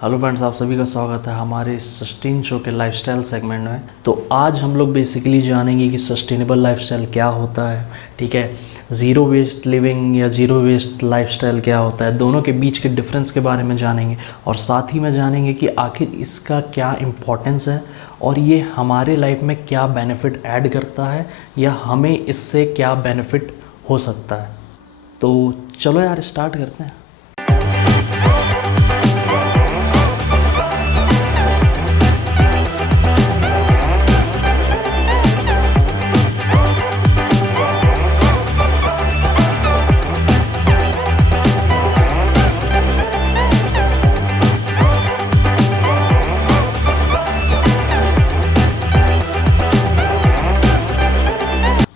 Hello friends, आप सभी का स्वागत है हमारे सस्टेन शो के लाइफस्टाइल सेगमेंट में। तो आज हम लोग बेसिकली जानेंगे कि सस्टेनेबल लाइफस्टाइल क्या होता है। ठीक है, ज़ीरो वेस्ट लिविंग या ज़ीरो वेस्ट लाइफस्टाइल क्या होता है, दोनों के बीच के डिफरेंस के बारे में जानेंगे और साथ ही में जानेंगे कि आखिर इसका क्या इम्पोर्टेंस है और ये हमारे लाइफ में क्या बेनिफिट ऐड करता है या हमें इससे क्या बेनिफिट हो सकता है। तो चलो यार, स्टार्ट करते हैं।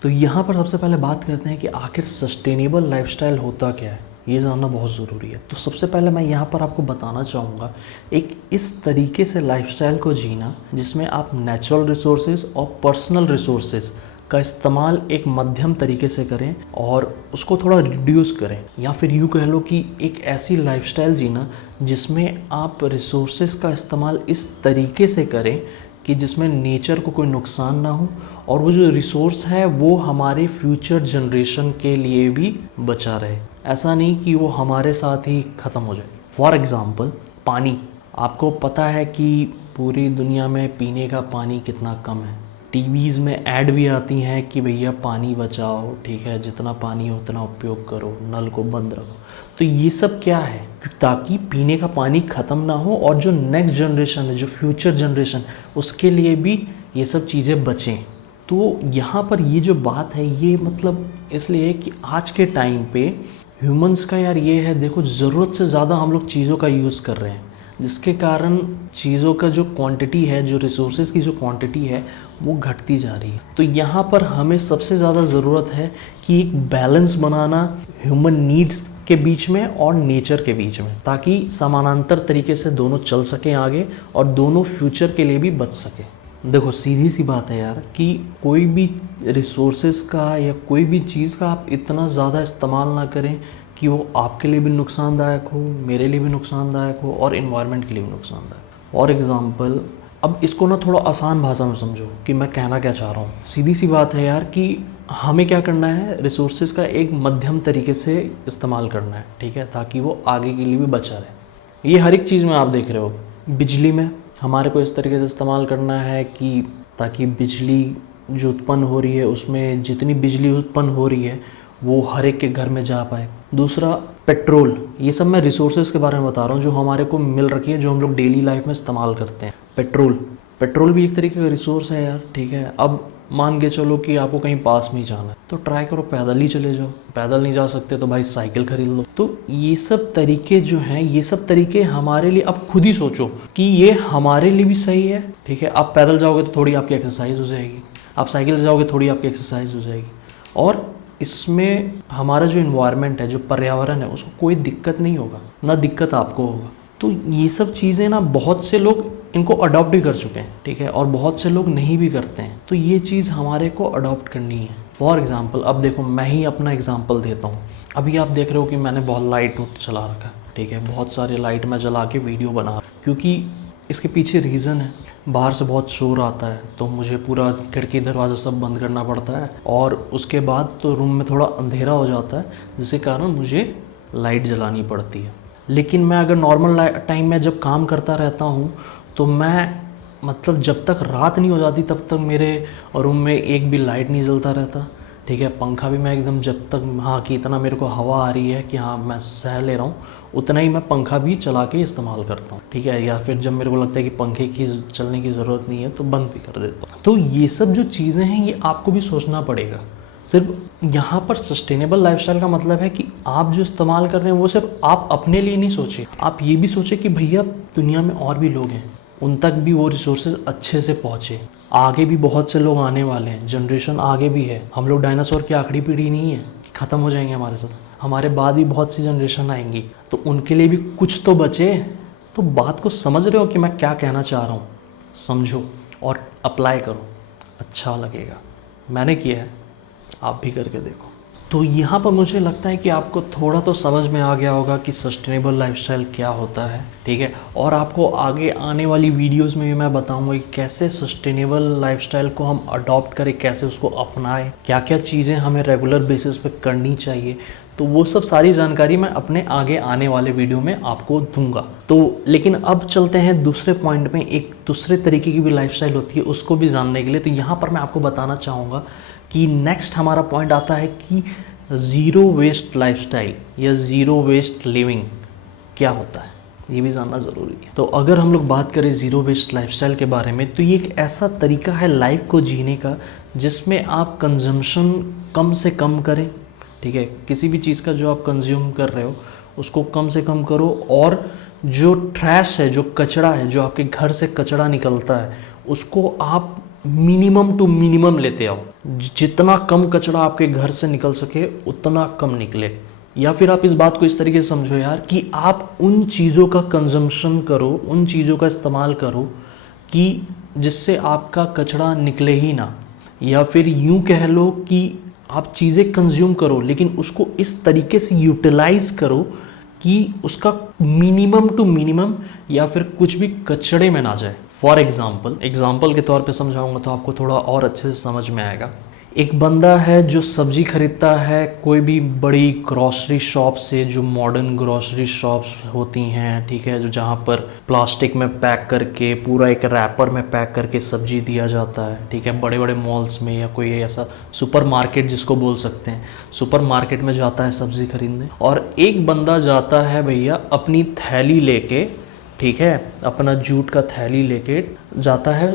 तो यहाँ पर सबसे पहले बात करते हैं कि आखिर सस्टेनेबल लाइफस्टाइल होता क्या है, ये जानना बहुत ज़रूरी है। तो सबसे पहले मैं यहाँ पर आपको बताना चाहूँगा एक इस तरीके से लाइफस्टाइल को जीना जिसमें आप नेचुरल रिसोर्सेज और पर्सनल रिसोर्सेज का इस्तेमाल एक मध्यम तरीके से करें और उसको थोड़ा रिड्यूस करें, या फिर यूँ कह लो कि एक ऐसी लाइफस्टाइल जीना जिसमें आप रिसोर्सेज का इस्तेमाल इस तरीके से करें कि जिसमें नेचर को कोई नुकसान ना हो और वो जो रिसोर्स है वो हमारे फ्यूचर जनरेशन के लिए भी बचा रहे। ऐसा नहीं कि वो हमारे साथ ही ख़त्म हो जाए। फॉर एग्ज़ाम्पल पानी, आपको पता है कि पूरी दुनिया में पीने का पानी कितना कम है। टीवीज़ में ऐड भी आती हैं कि भैया पानी बचाओ, ठीक है, जितना पानी हो उतना उपयोग करो, नल को बंद रखो। तो ये सब क्या है, ताकि पीने का पानी ख़त्म ना हो और जो नेक्स्ट जनरेशन है, जो फ्यूचर जनरेशन, उसके लिए भी ये सब चीज़ें बचें। तो यहाँ पर ये जो बात है ये मतलब इसलिए कि आज के टाइम पे ह्यूमंस का यार ये है, देखो ज़रूरत से ज़्यादा हम लोग चीज़ों का यूज़ कर रहे हैं, जिसके कारण चीज़ों का जो क्वांटिटी है, जो रिसोर्सेज की जो क्वांटिटी है वो घटती जा रही है। तो यहाँ पर हमें सबसे ज़्यादा ज़रूरत है कि एक बैलेंस बनाना ह्यूमन नीड्स के बीच में और नेचर के बीच में, ताकि समानांतर तरीके से दोनों चल सकें आगे और दोनों फ्यूचर के लिए भी बच सके। देखो सीधी सी बात है यार कि कोई भी रिसोर्सेज का या कोई भी चीज़ का आप इतना ज़्यादा इस्तेमाल ना करें कि वो आपके लिए भी नुकसानदायक हो, मेरे लिए भी नुकसानदायक हो और इन्वायरमेंट के लिए भी नुकसानदायक। फॉर एग्ज़ाम्पल, अब इसको ना थोड़ा आसान भाषा में समझो कि मैं कहना क्या चाह रहा हूँ। सीधी सी बात है यार कि हमें क्या करना है, रिसोर्सेज का एक मध्यम तरीके से इस्तेमाल करना है, ठीक है, ताकि वो आगे के लिए भी बचा रहे। ये हर एक चीज़ में आप देख रहे हो। बिजली में हमारे को इस तरीके से इस्तेमाल करना है कि ताकि बिजली जो उत्पन्न हो रही है उसमें जितनी बिजली उत्पन्न हो रही है वो हर एक के घर में जा पाए। दूसरा पेट्रोल, ये सब मैं रिसोर्सेज के बारे में बता रहा हूँ जो हमारे को मिल रखी है, जो हम लोग डेली लाइफ में इस्तेमाल करते हैं। पेट्रोल भी एक तरीके का रिसोर्स है यार, ठीक है। अब मान के चलो कि आपको कहीं पास में ही जाना है तो ट्राई करो पैदल ही चले जाओ, पैदल नहीं जा सकते तो भाई साइकिल खरीद लो। तो ये सब तरीके जो हैं, ये सब तरीके हमारे लिए, अब खुद ही सोचो कि ये हमारे लिए भी सही है, ठीक है। आप पैदल जाओगे तो थोड़ी आपकी एक्सरसाइज हो जाएगी, आप साइकिल से जाओगे थोड़ी आपकी एक्सरसाइज हो जाएगी, और इसमें हमारा जो इन्वायरमेंट है, जो पर्यावरण है, उसको कोई दिक्कत नहीं होगा, ना दिक्कत आपको होगा। तो ये सब चीज़ें ना बहुत से लोग इनको अडॉप्ट भी कर चुके हैं, ठीक है, और बहुत से लोग नहीं भी करते हैं। तो ये चीज़ हमारे को अडॉप्ट करनी है। फॉर एग्ज़ाम्पल, अब देखो मैं ही अपना एग्ज़ाम्पल देता हूँ। अभी आप देख रहे हो कि मैंने बहुत लाइट चला रखा है, ठीक है, बहुत सारी लाइट मैं जला के वीडियो बना रहा हूँ, क्योंकि इसके पीछे रीज़न है। बाहर से बहुत शोर आता है तो मुझे पूरा खिड़की दरवाज़ा सब बंद करना पड़ता है, और उसके बाद तो रूम में थोड़ा अंधेरा हो जाता है, जिसके कारण मुझे लाइट जलानी पड़ती है। लेकिन मैं अगर नॉर्मल टाइम में जब काम करता रहता हूँ तो मैं मतलब जब तक रात नहीं हो जाती तब तक मेरे रूम में एक भी लाइट नहीं जलता रहता, ठीक है। पंखा भी मैं एकदम जब तक, हाँ, कि इतना मेरे को हवा आ रही है कि हाँ मैं सह ले रहा हूँ, उतना ही मैं पंखा भी चला के इस्तेमाल करता हूँ, ठीक है। या फिर जब मेरे को लगता है कि पंखे की चलने की ज़रूरत नहीं है तो बंद भी कर देता हूँ। तो ये सब जो चीज़ें हैं ये आपको भी सोचना पड़ेगा। सिर्फ यहाँ पर सस्टेनेबल लाइफस्टाइल का मतलब है कि आप जो इस्तेमाल कर रहे हैं वो सिर्फ आप अपने लिए नहीं सोचिए, आप ये भी सोचें कि भैया दुनिया में और भी लोग हैं, उन तक भी वो रिसोर्सेज अच्छे से पहुँचे। आगे भी बहुत से लोग आने वाले हैं, जनरेशन आगे भी है। हम लोग डायनासोर की आखिरी पीढ़ी नहीं है, ख़त्म हो जाएंगे हमारे साथ, हमारे बाद भी बहुत सी जनरेशन आएंगी, तो उनके लिए भी कुछ तो बचे। तो बात को समझ रहे हो कि मैं क्या कहना चाह रहा हूँ? समझो और अप्लाई करो, अच्छा लगेगा। मैंने किया है, आप भी करके देखो। तो यहाँ पर मुझे लगता है कि आपको थोड़ा तो समझ में आ गया होगा कि सस्टेनेबल लाइफस्टाइल क्या होता है, ठीक है। और आपको आगे आने वाली वीडियोस में भी मैं बताऊंगा कि कैसे सस्टेनेबल लाइफस्टाइल को हम अडॉप्ट करें, कैसे उसको अपनाएं, क्या क्या चीज़ें हमें रेगुलर बेसिस पे करनी चाहिए। तो वो सब सारी जानकारी मैं अपने आगे आने वाले वीडियो में आपको दूंगा। तो लेकिन अब चलते हैं दूसरे पॉइंट में, एक दूसरे तरीके की भी लाइफस्टाइल होती है उसको भी जानने के लिए। तो यहाँ पर मैं आपको बताना चाहूँगा कि नेक्स्ट हमारा पॉइंट आता है कि ज़ीरो वेस्ट लाइफस्टाइल या ज़ीरो वेस्ट लिविंग क्या होता है, ये भी जानना ज़रूरी है। तो अगर हम लोग बात करें ज़ीरो वेस्ट लाइफस्टाइल के बारे में, तो ये एक ऐसा तरीका है लाइफ को जीने का जिसमें आप कंजम्पशन कम से कम करें, ठीक है। किसी भी चीज़ का जो आप कंज्यूम कर रहे हो उसको कम से कम करो, और जो ट्रैश है, जो कचरा है, जो आपके घर से कचरा निकलता है, उसको आप मिनिमम टू मिनिमम लेते आओ। जितना कम कचरा आपके घर से निकल सके उतना कम निकले। या फिर आप इस बात को इस तरीके से समझो यार कि आप उन चीज़ों का कंजम्पशन करो, उन चीज़ों का इस्तेमाल करो कि जिससे आपका कचरा निकले ही ना। या फिर यूँ कह लो कि आप चीज़ें कंज्यूम करो लेकिन उसको इस तरीके से यूटिलाइज करो कि उसका मिनिमम टू मिनिमम या फिर कुछ भी कचड़े में ना जाए। फॉर एग्जाम्पल के तौर पे समझाऊंगा तो आपको थोड़ा और अच्छे से समझ में आएगा। एक बंदा है जो सब्जी खरीदता है कोई भी बड़ी ग्रॉसरी शॉप से, जो मॉडर्न ग्रॉसरी शॉप्स होती हैं, ठीक है, जो जहाँ पर प्लास्टिक में पैक करके पूरा एक रैपर में पैक करके सब्जी दिया जाता है, ठीक है। बड़े बड़े मॉल्स में या कोई ऐसा सुपर मार्केट जिसको बोल सकते हैं, सुपर मार्केट में जाता है सब्जी खरीदने। और एक बंदा जाता है भैया अपनी थैली लेके, ठीक है, अपना जूट का थैली लेके जाता है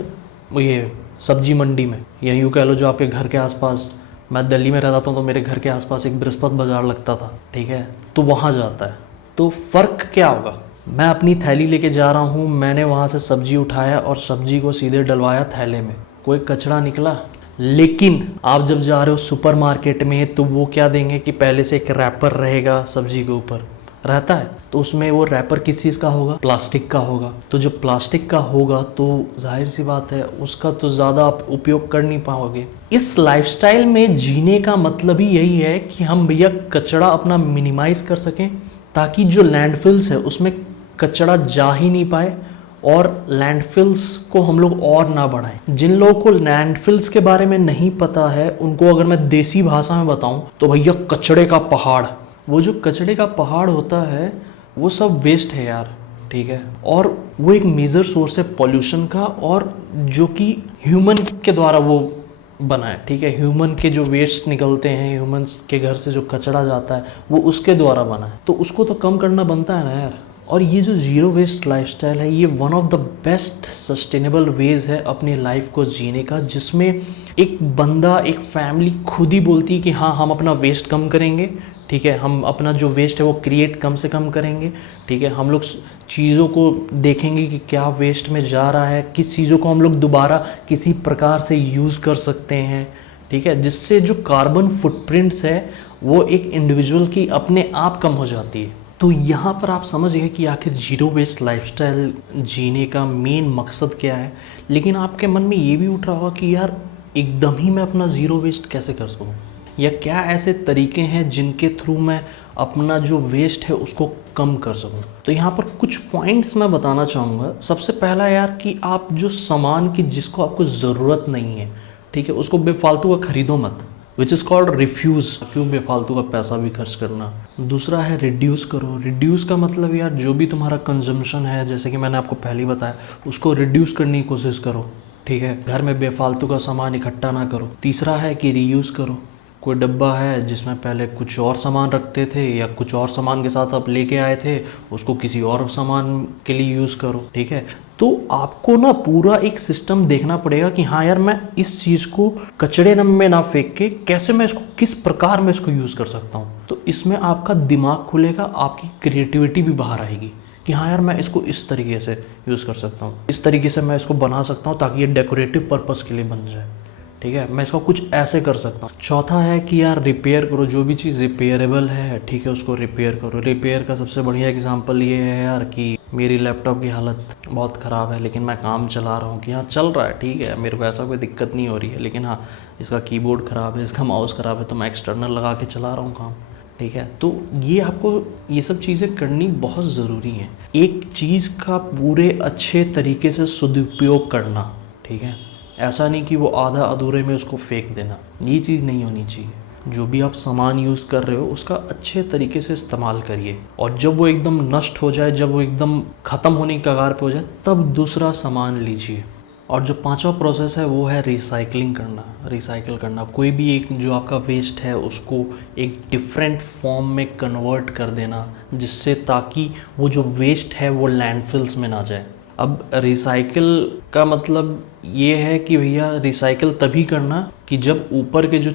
ये सब्जी मंडी में, या यूँ कह लो जो आपके घर के आसपास, मैं दिल्ली में रहता हूँ तो मेरे घर के आसपास एक बृहस्पति बाज़ार लगता था, ठीक है, तो वहाँ जाता है। तो फ़र्क क्या होगा, मैं अपनी थैली लेके जा रहा हूँ, मैंने वहाँ से सब्जी उठाया और सब्जी को सीधे डलवाया थैले में, कोई कचरा निकला। लेकिन आप जब जा रहे हो सुपर मार्केट में तो वो क्या देंगे कि पहले से एक रैपर रहेगा सब्जी के ऊपर रहता है, तो उसमें वो रैपर किस चीज़ का होगा, प्लास्टिक का होगा। तो जो प्लास्टिक का होगा तो जाहिर सी बात है उसका तो ज़्यादा आप उपयोग कर नहीं पाओगे। इस लाइफस्टाइल में जीने का मतलब ही यही है कि हम भैया कचरा अपना मिनिमाइज़ कर सकें, ताकि जो लैंडफिल्स है उसमें कचरा जा ही नहीं पाए और लैंडफिल्स को हम लोग और ना बढ़ाएं। जिन लोगों को लैंडफिल्स के बारे में नहीं पता है उनको अगर मैं देसी भाषा में बताऊं तो भैया कचड़े का पहाड़, वो जो कचड़े का पहाड़ होता है वो सब वेस्ट है यार, ठीक है। और वो एक मेजर सोर्स है पॉल्यूशन का, और जो कि ह्यूमन के द्वारा वो बना है, ठीक है। ह्यूमन के जो वेस्ट निकलते हैं, ह्यूमन के घर से जो कचरा जाता है वो उसके द्वारा बना है, तो उसको तो कम करना बनता है ना यार। और ये जो ज़ीरो वेस्ट लाइफस्टाइल है ये one of the best sustainable ways है अपनी लाइफ को जीने का, जिसमें एक बंदा, एक फैमिली खुद ही बोलती है कि हाँ हम अपना वेस्ट कम करेंगे, ठीक है, हम अपना जो वेस्ट है वो क्रिएट कम से कम करेंगे, ठीक है। हम लोग चीज़ों को देखेंगे कि क्या वेस्ट में जा रहा है, किस चीज़ों को हम लोग दोबारा किसी प्रकार से यूज़ कर सकते हैं, ठीक है, जिससे जो कार्बन फुटप्रिंट्स है वो एक इंडिविजुअल की अपने आप कम हो जाती है। तो यहाँ पर आप समझ गए कि आखिर जीरो वेस्ट लाइफस्टाइल जीने का मेन मकसद क्या है। लेकिन आपके मन में ये भी उठ रहा होगा कि यार एकदम ही मैं अपना ज़ीरो वेस्ट कैसे कर सकूँ, या क्या ऐसे तरीके हैं जिनके थ्रू मैं अपना जो वेस्ट है उसको कम कर सकूं। तो यहाँ पर कुछ पॉइंट्स मैं बताना चाहूँगा। सबसे पहला यार कि आप जो सामान की जिसको आपको ज़रूरत नहीं है, ठीक है, उसको बेफालतू का खरीदो मत, विच इज़ कॉल्ड रिफ्यूज़। क्यों बेफालतू का पैसा भी खर्च करना। दूसरा है रिड्यूस करो। रिड्यूस का मतलब यार जो भी तुम्हारा कंजम्पशन है, जैसे कि मैंने आपको पहले ही बताया, उसको रिड्यूस करने की कोशिश करो, ठीक है। घर में बेफालतू का सामान इकट्ठा ना करो। तीसरा है कि रीयूज़ करो। कोई डब्बा है जिसमें पहले कुछ और सामान रखते थे या कुछ और सामान के साथ आप लेके आए थे, उसको किसी और सामान के लिए यूज़ करो, ठीक है। तो आपको ना पूरा एक सिस्टम देखना पड़ेगा कि हाँ यार मैं इस चीज़ को कचड़े में ना फेंक के कैसे मैं इसको किस प्रकार में इसको यूज़ कर सकता हूँ। तो इसमें आपका दिमाग खुलेगा, आपकी क्रिएटिविटी भी बाहर आएगी कि हाँ यार मैं इसको इस तरीके से यूज़ कर सकता हूँ, इस तरीके से मैं इसको बना सकता हूँ ताकि ये डेकोरेटिव पर्पज़ के लिए बन जाए, ठीक है, मैं इसका कुछ ऐसे कर सकता हूँ। चौथा है कि यार रिपेयर करो, जो भी चीज़ रिपेयरेबल है ठीक है उसको रिपेयर करो। रिपेयर का सबसे बढ़िया एग्जांपल ये है यार कि मेरी लैपटॉप की हालत बहुत ख़राब है, लेकिन मैं काम चला रहा हूँ कि हाँ चल रहा है ठीक है, मेरे को ऐसा कोई दिक्कत नहीं हो रही है, लेकिन हाँ इसका कीबोर्ड ख़राब है, इसका माउस ख़राब है, तो मैं एक्सटर्नल लगा के चला रहा हूँ काम, ठीक है। तो ये आपको ये सब चीज़ें करनी बहुत ज़रूरी हैं। एक चीज़ का पूरे अच्छे तरीके से सदुपयोग करना, ठीक है, ऐसा नहीं कि वो आधा अधूरे में उसको फेंक देना, ये चीज़ नहीं होनी चाहिए। जो भी आप सामान यूज़ कर रहे हो उसका अच्छे तरीके से इस्तेमाल करिए, और जब वो एकदम नष्ट हो जाए, जब वो एकदम ख़त्म होने की कगार पे हो जाए, तब दूसरा सामान लीजिए। और जो पांचवा प्रोसेस है वो है रिसाइकलिंग करना, रिसाइकिल करना। कोई भी एक जो आपका वेस्ट है उसको एक डिफरेंट फॉर्म में कन्वर्ट कर देना, जिससे ताकि वो जो वेस्ट है वो लैंडफिल्स में ना जाए। अब रिसाइकिल का मतलब ये है कि भैया रिसाइकिल तभी करना कि जब ऊपर के जो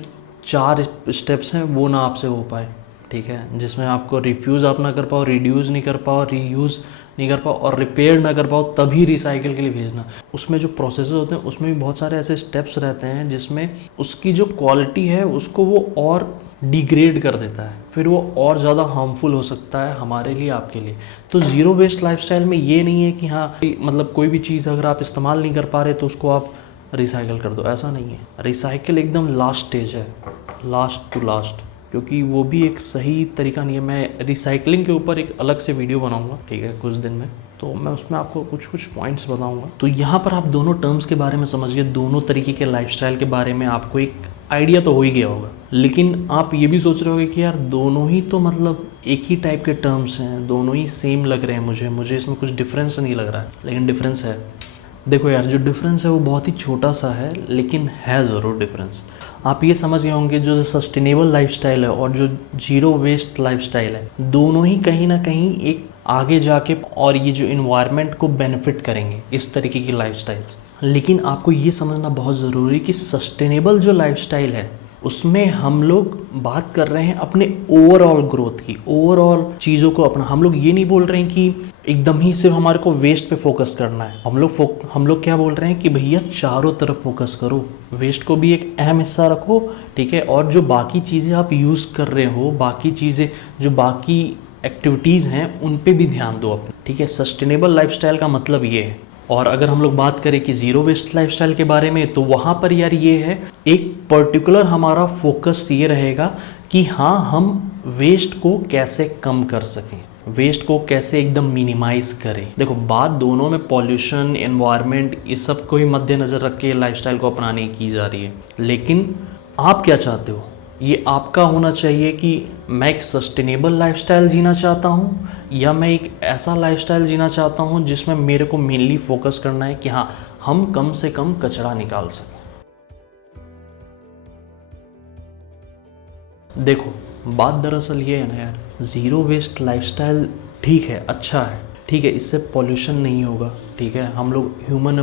4 स्टेप्स हैं वो ना आपसे हो पाए, ठीक है, जिसमें आपको रिफ्यूज़ आप ना कर पाओ, रिड्यूस नहीं कर पाओ, रीयूज़ नहीं कर पाओ और रिपेयर ना कर पाओ, तभी रिसाइकिल के लिए भेजना। उसमें जो प्रोसेस होते हैं उसमें भी बहुत सारे ऐसे स्टेप्स रहते हैं जिसमें उसकी जो क्वालिटी है उसको वो और डिग्रेड कर देता है, फिर वो और ज़्यादा हार्मफुल हो सकता है हमारे लिए, आपके लिए। तो ज़ीरो वेस्ट लाइफस्टाइल में ये नहीं है कि हाँ मतलब कोई भी चीज़ अगर आप इस्तेमाल नहीं कर पा रहे तो उसको आप रिसाइकिल कर दो, ऐसा नहीं है। रिसाइकिल एकदम लास्ट स्टेज है, लास्ट टू लास्ट, क्योंकि वो भी एक सही तरीका नहीं है। मैं रिसाइकलिंग के ऊपर एक अलग से वीडियो बनाऊंगा, ठीक है, कुछ दिन में, तो मैं उसमें आपको कुछ कुछ पॉइंट्स बताऊंगा। तो यहाँ पर आप दोनों टर्म्स के बारे में समझिए, दोनों तरीके के लाइफस्टाइल के बारे में आपको एक आइडिया तो हो ही गया होगा। लेकिन आप ये भी सोच रहे होगे कि यार दोनों ही तो मतलब एक ही टाइप के टर्म्स हैं, दोनों ही सेम लग रहे हैं मुझे इसमें कुछ डिफरेंस नहीं लग रहा है। लेकिन डिफरेंस है। देखो यार, जो डिफरेंस है वो बहुत ही छोटा सा है, लेकिन है ज़रूर डिफरेंस। आप ये समझ गए होंगे जो सस्टेनेबल लाइफस्टाइल है और जो जीरो वेस्ट लाइफस्टाइल है, दोनों ही कहीं ना कहीं एक आगे जाके और ये जो इन्वायरमेंट को बेनिफिट करेंगे इस तरीके की लाइफस्टाइल्स। लेकिन आपको ये समझना बहुत ज़रूरी कि सस्टेनेबल जो लाइफस्टाइल है उसमें हम लोग बात कर रहे हैं अपने ओवरऑल ग्रोथ की, ओवरऑल चीज़ों को अपना। हम लोग ये नहीं बोल रहे हैं कि एकदम ही सिर्फ हमारे को वेस्ट पे फोकस करना है। हम लोग क्या बोल रहे हैं कि भैया चारों तरफ फोकस करो, वेस्ट को भी एक अहम हिस्सा रखो, ठीक है, और जो बाकी चीज़ें आप यूज़ कर रहे हो, बाकी चीज़ें जो बाकी एक्टिविटीज़ हैं उन पे भी ध्यान दो अपने, ठीक है। सस्टेनेबल लाइफस्टाइल का मतलब ये है। और अगर हम लोग बात करें कि ज़ीरो वेस्ट लाइफस्टाइल के बारे में, तो वहाँ पर यार ये है, एक पर्टिकुलर हमारा फोकस ये रहेगा कि हाँ हम वेस्ट को कैसे कम कर सकें, वेस्ट को कैसे एकदम मिनिमाइज करें। देखो बात दोनों में पॉल्यूशन, एनवायरनमेंट, इस सब को ही मद्देनज़र रख के लाइफस्टाइल को अपनाने की जा रही है। लेकिन आप क्या चाहते हो, ये आपका होना चाहिए कि मैं एक सस्टेनेबल लाइफस्टाइल जीना चाहता हूँ या मैं एक ऐसा लाइफस्टाइल जीना चाहता हूँ जिसमें मेरे को मेनली फोकस करना है कि हाँ हम कम से कम कचरा निकाल सकें। देखो बात दरअसल ये है ना यार, ज़ीरो वेस्ट लाइफस्टाइल ठीक है, अच्छा है, ठीक है, इससे पॉल्यूशन नहीं होगा, ठीक है, हम लोग ह्यूमन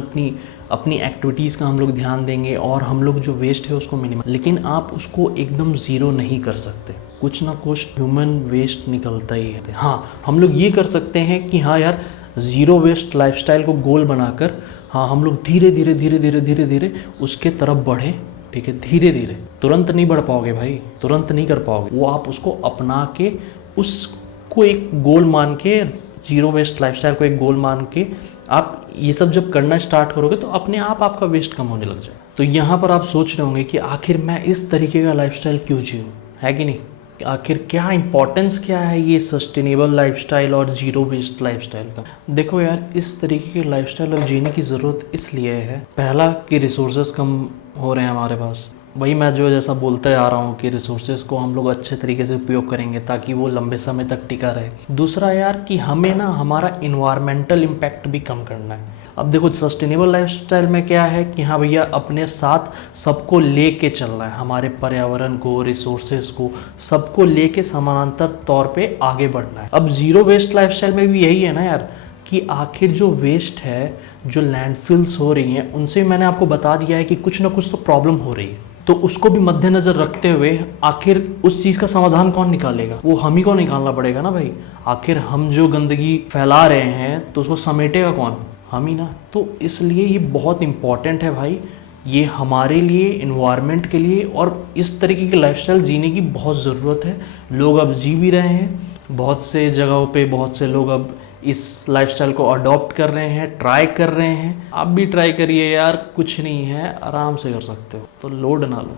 अपनी एक्टिविटीज़ का हम लोग ध्यान देंगे और हम लोग जो वेस्ट है उसको मिनिमम। लेकिन आप उसको एकदम ज़ीरो नहीं कर सकते, कुछ ना कुछ ह्यूमन वेस्ट निकलता ही है। हाँ हम लोग ये कर सकते हैं कि हाँ यार ज़ीरो वेस्ट लाइफस्टाइल को गोल बनाकर हाँ हम लोग धीरे धीरे धीरे धीरे धीरे धीरे उसके तरफ बढ़ें, ठीक है, धीरे धीरे। तुरंत नहीं बढ़ पाओगे भाई, तुरंत नहीं कर पाओगे, वो आप उसको अपना के उसको एक गोल मान के, जीरो वेस्ट लाइफस्टाइल को एक गोल मान के आप ये सब जब करना स्टार्ट करोगे तो अपने आप आपका वेस्ट कम होने लग जाए। तो यहाँ पर आप सोच रहे होंगे कि आखिर मैं इस तरीके का लाइफस्टाइल क्यों जीऊँ, है कि नहीं, आखिर क्या इंपॉर्टेंस क्या है ये सस्टेनेबल लाइफस्टाइल और जीरो वेस्ट लाइफस्टाइल का। देखो यार, इस तरीके के लाइफस्टाइल अब जीने की ज़रूरत इसलिए है, पहला कि रिसोर्सेज कम हो रहे हैं हमारे पास। वही मैं जो जैसा बोलते आ रहा हूँ कि रिसोर्सेज को हम लोग अच्छे तरीके से उपयोग करेंगे ताकि वो लंबे समय तक टिका रहे। दूसरा यार कि हमें ना हमारा इन्वायरमेंटल इम्पैक्ट भी कम करना है। अब देखो सस्टेनेबल लाइफस्टाइल में क्या है कि हाँ भैया अपने साथ सबको लेके चलना है, हमारे पर्यावरण को, रिसोर्सेज को, सबको लेके समानांतर तौर पे आगे बढ़ना है। अब जीरो वेस्ट लाइफस्टाइल में भी यही है ना यार कि आखिर जो वेस्ट है, जो लैंडफिल्स हो रही हैं, उनसे मैंने आपको बता दिया है कि कुछ ना कुछ तो प्रॉब्लम हो रही है। तो उसको भी मद्देनज़र रखते हुए आखिर उस चीज़ का समाधान कौन निकालेगा, वो हम ही को निकालना पड़ेगा ना भाई। आखिर हम जो गंदगी फैला रहे हैं तो उसको समेटेगा कौन, हम ही ना। तो इसलिए ये बहुत इम्पॉर्टेंट है भाई ये हमारे लिए, इन्वायरमेंट के लिए और इस तरीके की लाइफस्टाइल जीने की बहुत ज़रूरत है। लोग अब जी भी रहे हैं, बहुत से जगहों पे बहुत से लोग अब इस लाइफस्टाइल को अडॉप्ट कर रहे हैं, ट्राई कर रहे हैं। आप भी ट्राई करिए यार, कुछ नहीं है, आराम से कर सकते हो, तो लोड ना लो।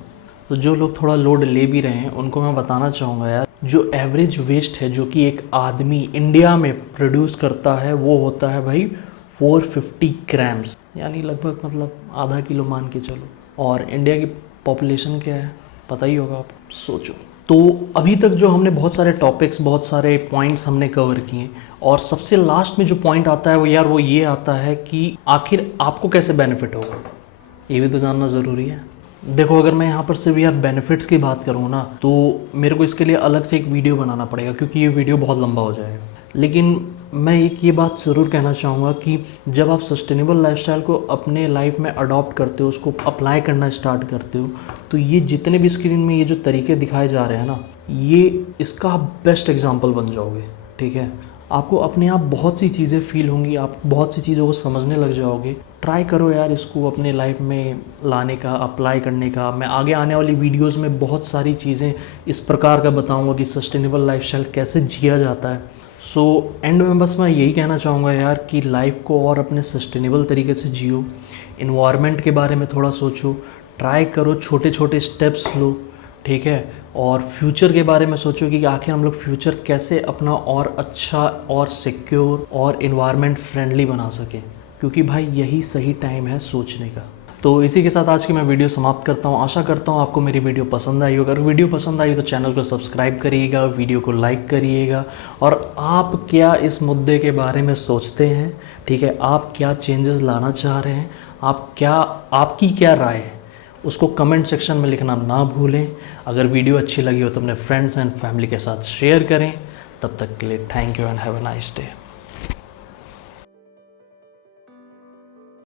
तो जो लोग थोड़ा लोड ले भी रहे हैं उनको मैं बताना चाहूँगा यार, जो एवरेज वेस्ट है जो कि एक आदमी इंडिया में प्रोड्यूस करता है वो होता है भाई 450 ग्राम्स, यानी लगभग मतलब आधा किलो मान के चलो। और इंडिया की पॉपुलेशन क्या है पता ही होगा, आप सोचो। तो अभी तक जो हमने बहुत सारे टॉपिक्स, बहुत सारे पॉइंट्स हमने कवर किए, और सबसे लास्ट में जो पॉइंट आता है वो यार वो ये आता है कि आखिर आपको कैसे बेनिफिट होगा, ये भी तो जानना ज़रूरी है। देखो, अगर मैं यहाँ पर सिर्फ यार बेनिफिट्स की बात करूँ ना, तो मेरे को इसके लिए अलग से एक वीडियो बनाना पड़ेगा, क्योंकि ये वीडियो बहुत लंबा हो जाएगा। लेकिन मैं एक ये बात ज़रूर कहना चाहूँगा कि जब आप सस्टेनेबल लाइफस्टाइल को अपने लाइफ में अडॉप्ट करते हो, उसको अप्लाई करना स्टार्ट करते हो, तो ये जितने भी स्क्रीन में ये जो तरीके दिखाए जा रहे हैं ना, ये इसका आप बेस्ट एग्जाम्पल बन जाओगे। ठीक है, आपको अपने आप बहुत सी चीज़ें फील होंगी, आप बहुत सी चीज़ों को समझने लग जाओगे। ट्राई करो यार इसको अपने लाइफ में लाने का, अप्लाई करने का। मैं आगे आने वाली वीडियोस में बहुत सारी चीज़ें इस प्रकार का बताऊंगा कि सस्टेनेबल लाइफस्टाइल कैसे जिया जाता है। सो एंड में बस मैं यही कहना चाहूँगा यार कि लाइफ को और अपने सस्टेनेबल तरीके से जियो, इन्वायरमेंट के बारे में थोड़ा सोचो, ट्राई करो, छोटे छोटे स्टेप्स लो। ठीक है, और फ्यूचर के बारे में सोचो कि आखिर हम लोग फ्यूचर कैसे अपना और अच्छा और सिक्योर और इन्वायरमेंट फ्रेंडली बना सकें, क्योंकि भाई यही सही टाइम है सोचने का। तो इसी के साथ आज की मैं वीडियो समाप्त करता हूँ। आशा करता हूँ आपको मेरी वीडियो पसंद आई होगी। अगर वीडियो पसंद आई तो चैनल को सब्सक्राइब करिएगा, वीडियो को लाइक करिएगा। और आप क्या इस मुद्दे के बारे में सोचते हैं, ठीक है, आप क्या चेंजेस लाना चाह रहे हैं, आपकी क्या राय है, उसको कमेंट सेक्शन में लिखना ना भूलें। अगर वीडियो अच्छी लगी हो तो अपने फ्रेंड्स एंड फैमिली के साथ शेयर करें। तब तक के लिए thank you and have a nice day.